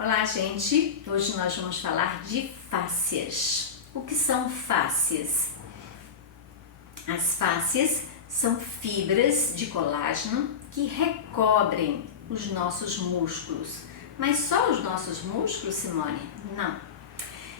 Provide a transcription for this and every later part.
Olá, gente! Hoje nós vamos falar de fáscias. O que são fáscias? As fáscias são fibras de colágeno que recobrem os nossos músculos. Mas só os nossos músculos, Simone? Não.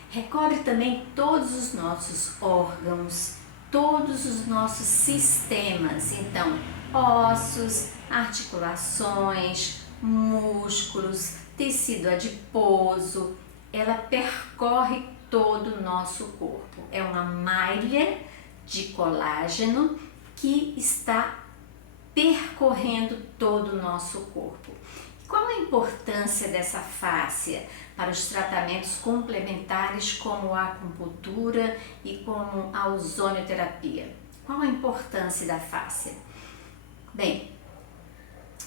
Recobre também todos os nossos órgãos, todos os nossos sistemas. Então, ossos, articulações, músculos, tecido adiposo, ela percorre todo o nosso corpo. É uma malha de colágeno que está percorrendo todo o nosso corpo. Qual a importância dessa fáscia para os tratamentos complementares como a acupuntura e como a ozonioterapia? Qual a importância da fáscia? Bem,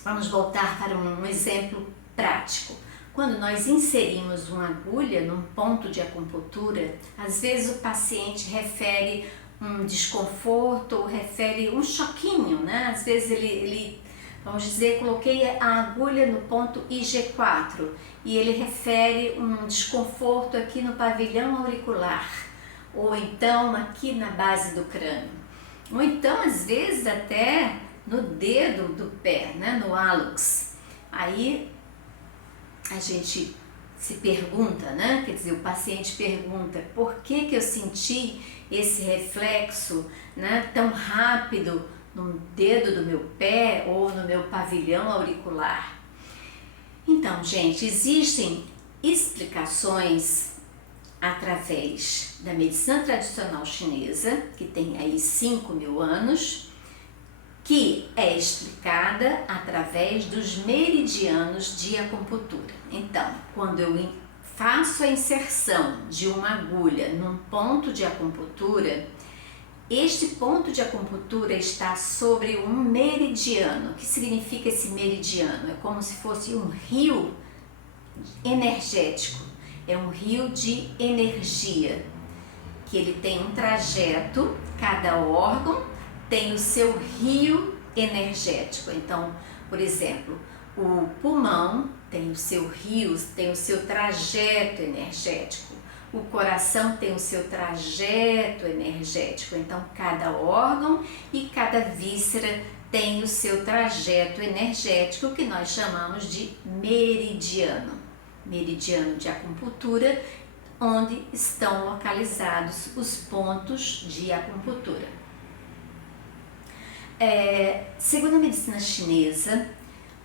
vamos voltar para um exemplo prático. Quando nós inserimos uma agulha num ponto de acupuntura, às vezes o paciente refere um desconforto ou refere um choquinho, né? Às vezes ele vamos dizer, coloquei a agulha no ponto IG4 e ele refere um desconforto aqui no pavilhão auricular, ou então aqui na base do crânio, ou então às vezes até no dedo do pé, né, no hálux. Aí a gente se pergunta, né, quer dizer, o paciente pergunta por que eu senti esse reflexo, né, tão rápido no dedo do meu pé ou no meu pavilhão auricular. Então, gente, existem explicações através da medicina tradicional chinesa, que tem aí 5.000 anos, que é explicada através dos meridianos de acupuntura. Então, quando eu faço a inserção de uma agulha num ponto de acupuntura, este ponto de acupuntura está sobre um meridiano. O que significa esse meridiano? É como se fosse um rio energético, é um rio de energia, que ele tem um trajeto, cada órgão tem o seu rio energético. Então, por exemplo, o pulmão tem o seu rio, tem o seu trajeto energético. O coração tem o seu trajeto energético, então cada órgão e cada víscera tem o seu trajeto energético, que nós chamamos de meridiano. Meridiano de acupuntura, onde estão localizados os pontos de acupuntura. Segundo a medicina chinesa,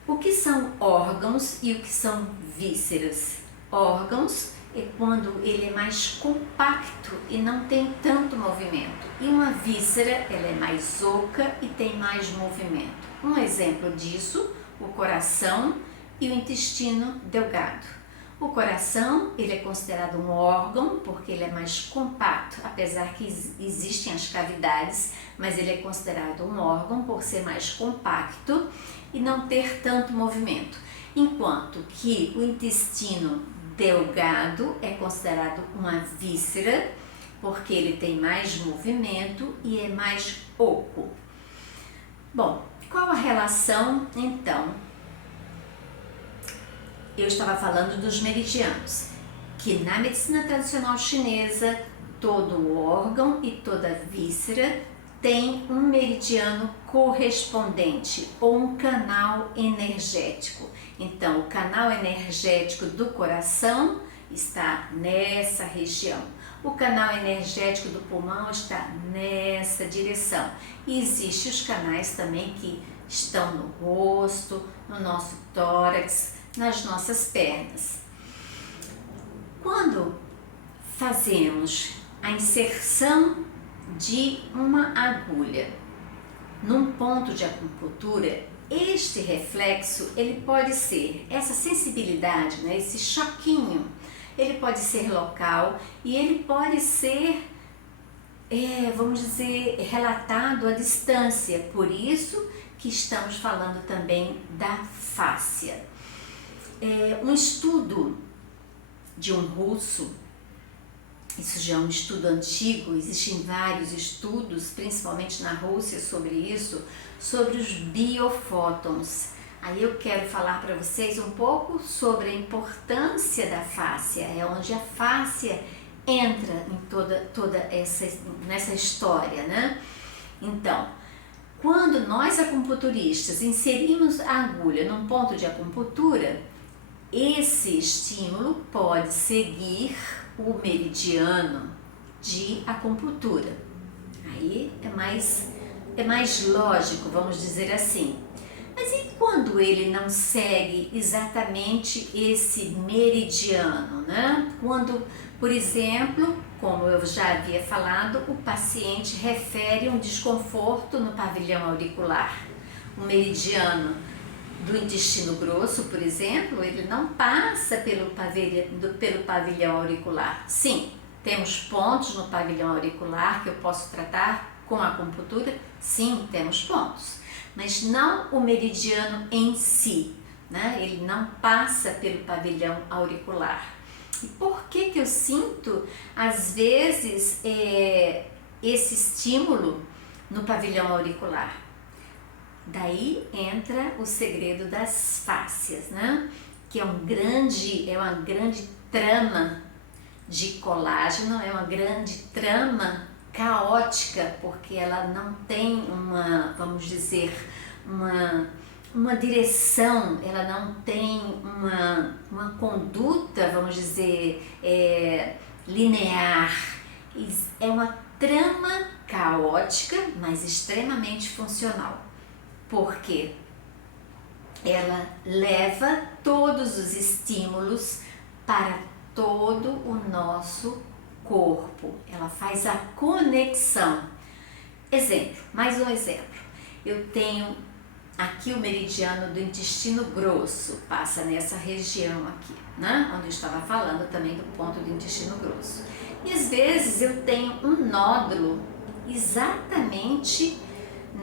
o que são órgãos e o que são vísceras? Órgãos é quando ele é mais compacto e não tem tanto movimento. E uma víscera, ela é mais oca e tem mais movimento. Um exemplo disso, o coração e o intestino delgado. O coração, ele é considerado um órgão porque ele é mais compacto, apesar que existem as cavidades, mas ele é considerado um órgão por ser mais compacto e não ter tanto movimento. Enquanto que o intestino delgado é considerado uma víscera porque ele tem mais movimento e é mais oco. Bom, qual a relação então? Eu estava falando dos meridianos, que na medicina tradicional chinesa todo órgão e toda víscera tem um meridiano correspondente ou um canal energético. Então, o canal energético do coração está nessa região. O canal energético do pulmão está nessa direção. E existem os canais também que estão no rosto, no nosso tórax, nas nossas pernas. Quando fazemos a inserção de uma agulha num ponto de acupuntura, este reflexo, ele pode ser, essa sensibilidade, né, esse choquinho, ele pode ser local e ele pode ser, vamos dizer, relatado à distância. Por isso que estamos falando também da fáscia. Um estudo de um russo, isso já é um estudo antigo, existem vários estudos, principalmente na Rússia, sobre isso, sobre os biofótons. Aí eu quero falar para vocês um pouco sobre a importância da fáscia, é onde a fáscia entra em toda nessa história, né? Então, quando nós acupunturistas inserimos a agulha num ponto de acupuntura, esse estímulo pode seguir o meridiano de acupuntura. Aí é mais lógico, vamos dizer assim. Mas e quando ele não segue exatamente esse meridiano, né? Quando, por exemplo, como eu já havia falado, o paciente refere um desconforto no pavilhão auricular. O meridiano do intestino grosso, por exemplo, ele não passa pelo pavilhão auricular. Sim, temos pontos no pavilhão auricular que eu posso tratar com a acupuntura. Sim, temos pontos, mas não o meridiano em si, né? Ele não passa pelo pavilhão auricular. E por que eu sinto, às vezes, esse estímulo no pavilhão auricular? Daí entra o segredo das fáscias, né? Que é uma grande trama de colágeno, é uma grande trama caótica, porque ela não tem vamos dizer, uma direção, ela não tem uma conduta, vamos dizer, linear. É uma trama caótica, mas extremamente funcional, porque ela leva todos os estímulos para todo o nosso corpo, ela faz a conexão. Exemplo, mais um exemplo. Eu tenho aqui o meridiano do intestino grosso, passa nessa região aqui, né? Onde eu estava falando também do ponto do intestino grosso. E às vezes eu tenho um nódulo exatamente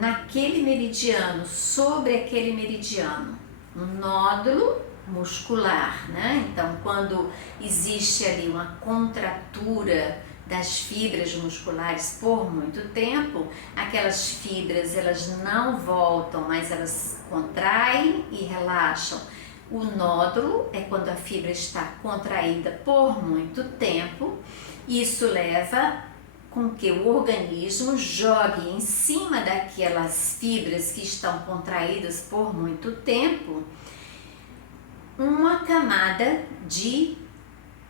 naquele meridiano, sobre aquele meridiano, um nódulo muscular, né? Então, quando existe ali uma contratura das fibras musculares por muito tempo, aquelas fibras elas não voltam, mas elas contraem e relaxam. O nódulo é quando a fibra está contraída por muito tempo. Isso leva com que o organismo jogue em cima daquelas fibras que estão contraídas por muito tempo uma camada de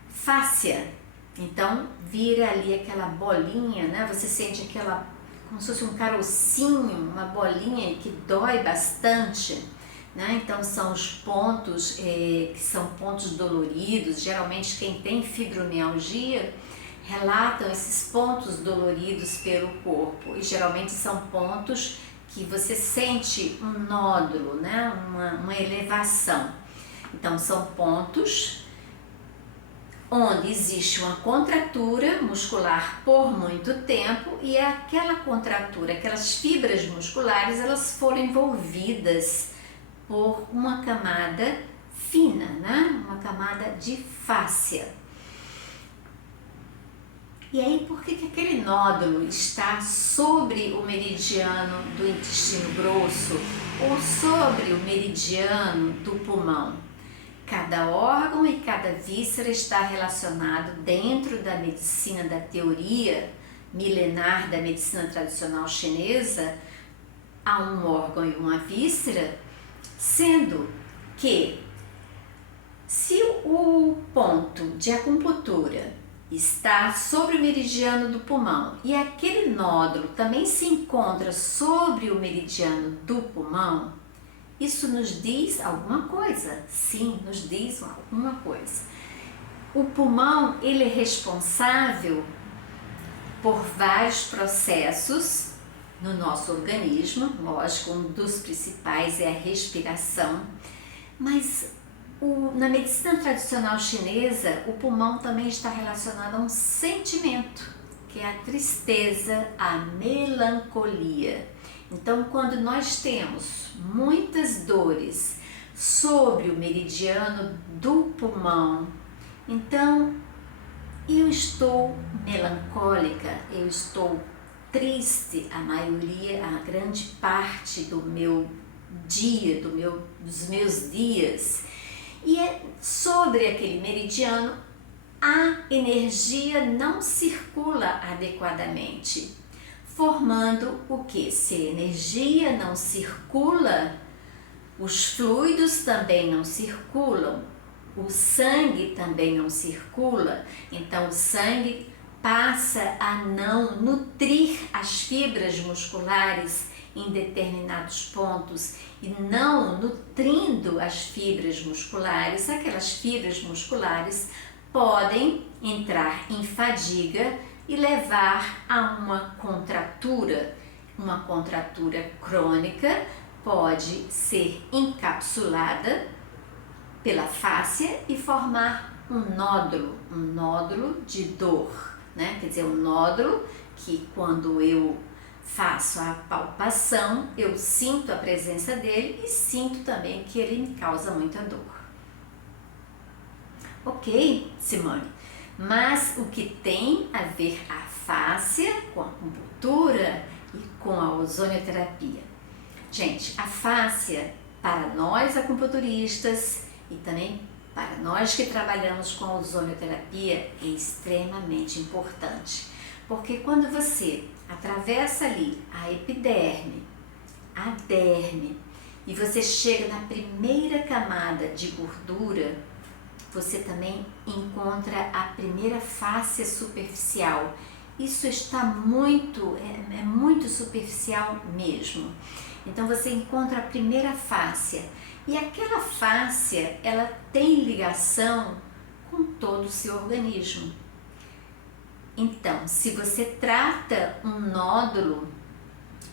fáscia. Então vira ali aquela bolinha, né? Você sente aquela, como se fosse um carocinho, uma bolinha que dói bastante, né? Então são os pontos que são pontos doloridos. Geralmente quem tem fibromialgia relatam esses pontos doloridos pelo corpo, e geralmente são pontos que você sente um nódulo, né? uma elevação. Então são pontos onde existe uma contratura muscular por muito tempo, e aquela contratura, aquelas fibras musculares, elas foram envolvidas por uma camada fina, né? Uma camada de fáscia. E aí, por que aquele nódulo está sobre o meridiano do intestino grosso ou sobre o meridiano do pulmão? Cada órgão e cada víscera está relacionado dentro da medicina, da teoria milenar da medicina tradicional chinesa, a um órgão e uma víscera, sendo que se o ponto de acupuntura está sobre o meridiano do pulmão e aquele nódulo também se encontra sobre o meridiano do pulmão, isso nos diz alguma coisa. Sim, nos diz alguma coisa. O pulmão, ele é responsável por vários processos no nosso organismo. Lógico, um dos principais é a respiração, mas na medicina tradicional chinesa, o pulmão também está relacionado a um sentimento, que é a tristeza, a melancolia. Então, quando nós temos muitas dores sobre o meridiano do pulmão, então eu estou melancólica, eu estou triste, a grande parte do meu dia, dos meus dias. E é sobre aquele meridiano a energia não circula adequadamente, formando o que? Se a energia não circula, os fluidos também não circulam, o sangue também não circula, então o sangue passa a não nutrir as fibras musculares em determinados pontos, e não nutrindo as fibras musculares, aquelas fibras musculares podem entrar em fadiga e levar a uma contratura. Uma contratura crônica pode ser encapsulada pela fáscia e formar um nódulo de dor, né? Quer dizer, um nódulo que quando eu faço a palpação, eu sinto a presença dele e sinto também que ele me causa muita dor. Ok, Simone? Mas o que tem a ver a fáscia com a acupuntura e com a ozonioterapia? Gente, a fáscia, para nós acupunturistas e também para nós que trabalhamos com a ozonioterapia, é extremamente importante. Porque quando você atravessa ali a epiderme, a derme, e você chega na primeira camada de gordura, você também encontra a primeira fáscia superficial. Isso está muito superficial mesmo. Então você encontra a primeira fáscia, e aquela fáscia, ela tem ligação com todo o seu organismo. Então, se você trata um nódulo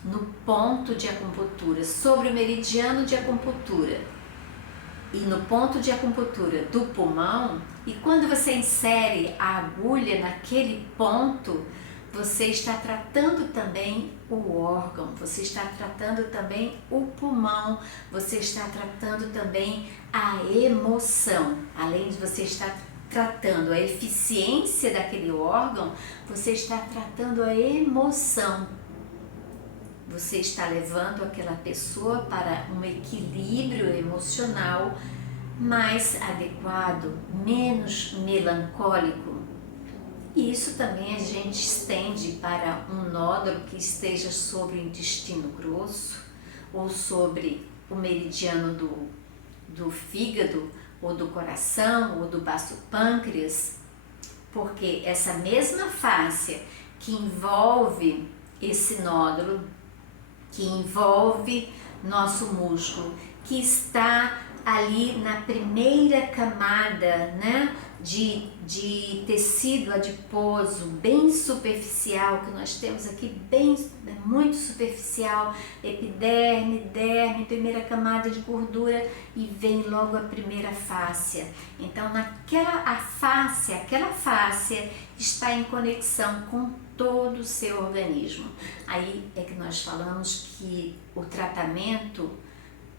no ponto de acupuntura, sobre o meridiano de acupuntura e no ponto de acupuntura do pulmão, e quando você insere a agulha naquele ponto, você está tratando também o órgão, você está tratando também o pulmão, você está tratando também a emoção. Além de você estar tratando a eficiência daquele órgão, você está tratando a emoção. Você está levando aquela pessoa para um equilíbrio emocional mais adequado, menos melancólico. E isso também a gente estende para um nódulo que esteja sobre o intestino grosso ou sobre o meridiano do fígado ou do coração ou do baço pâncreas, porque essa mesma fáscia que envolve esse nódulo, que envolve nosso músculo, que está ali na primeira camada, né, de tecido adiposo bem superficial, que nós temos aqui muito superficial, epiderme, derme, primeira camada de gordura, e vem logo a primeira fáscia. Então aquela fáscia está em conexão com todo o seu organismo. Aí é que nós falamos que o tratamento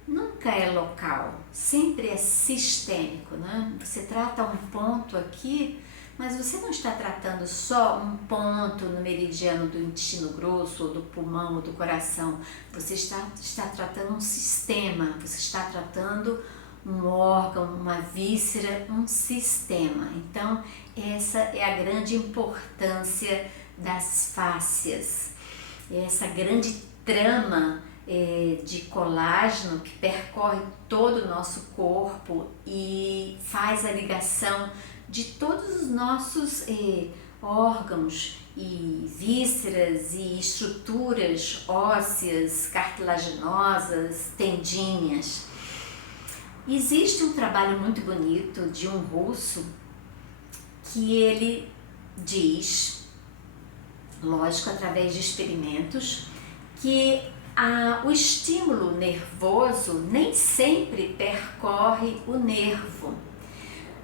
nunca é local, sempre é sistêmico, né? Você trata um ponto aqui, mas você não está tratando só um ponto no meridiano do intestino grosso, ou do pulmão, ou do coração. Você está tratando um sistema, você está tratando um órgão, uma víscera, um sistema. Então, essa é a grande importância das fáscias, essa grande trama de colágeno que percorre todo o nosso corpo e faz a ligação de todos os nossos órgãos e vísceras e estruturas ósseas, cartilaginosas, tendíneas. Existe um trabalho muito bonito de um russo que ele diz, lógico, através de experimentos, que o estímulo nervoso nem sempre percorre o nervo.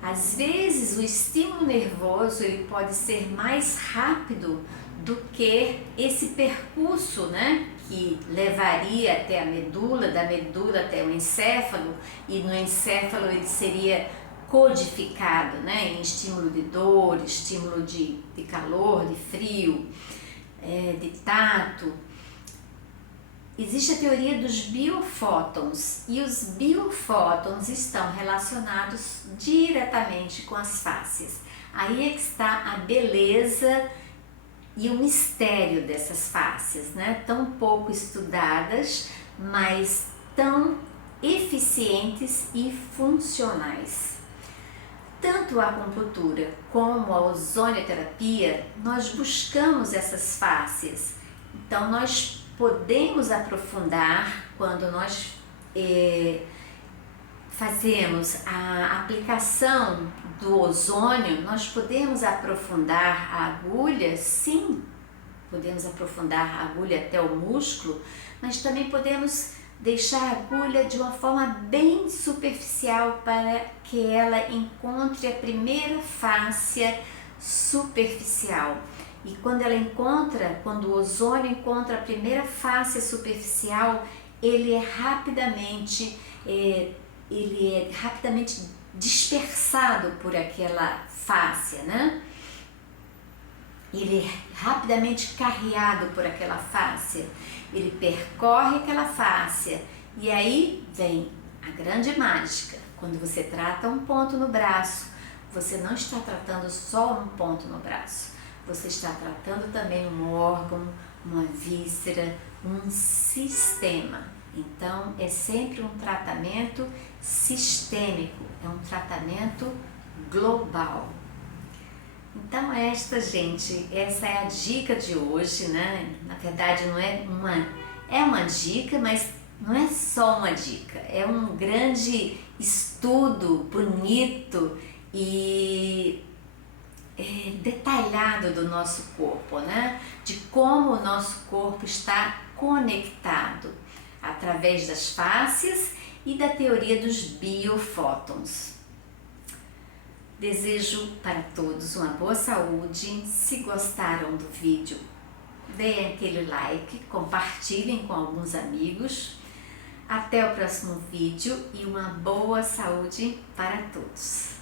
Às vezes o estímulo nervoso ele pode ser mais rápido do que esse percurso, né, que levaria até a medula, da medula até o encéfalo, e no encéfalo ele seria codificado, né, em estímulo de dor, estímulo de calor, de frio, de tato. existe a teoria dos biofótons, e os biofótons estão relacionados diretamente com as fáscias. Aí é que está a beleza e o mistério dessas fáscias, né? Tão pouco estudadas, mas tão eficientes e funcionais. Tanto a acupuntura como a ozonioterapia, nós buscamos essas fáscias. Então, nós podemos aprofundar quando nós fazemos a aplicação do ozônio, nós podemos aprofundar a agulha, sim, podemos aprofundar a agulha até o músculo, mas também podemos deixar a agulha de uma forma bem superficial para que ela encontre a primeira fáscia superficial. E quando o ozônio encontra a primeira fáscia superficial, ele é rapidamente dispersado por aquela fáscia, né? Ele é rapidamente carreado por aquela fáscia, ele percorre aquela fáscia e aí vem a grande mágica. Quando você trata um ponto no braço, você não está tratando só um ponto no braço, você está tratando também um órgão, uma víscera, um sistema. Então, é sempre um tratamento sistêmico, é um tratamento global. Então, essa é a dica de hoje, né? Na verdade, é uma dica, mas não é só uma dica, é um grande estudo bonito e detalhado do nosso corpo, né? De como o nosso corpo está conectado através das fáscias e da teoria dos biofótons. Desejo para todos uma boa saúde. Se gostaram do vídeo, deem aquele like, compartilhem com alguns amigos. Até o próximo vídeo e uma boa saúde para todos.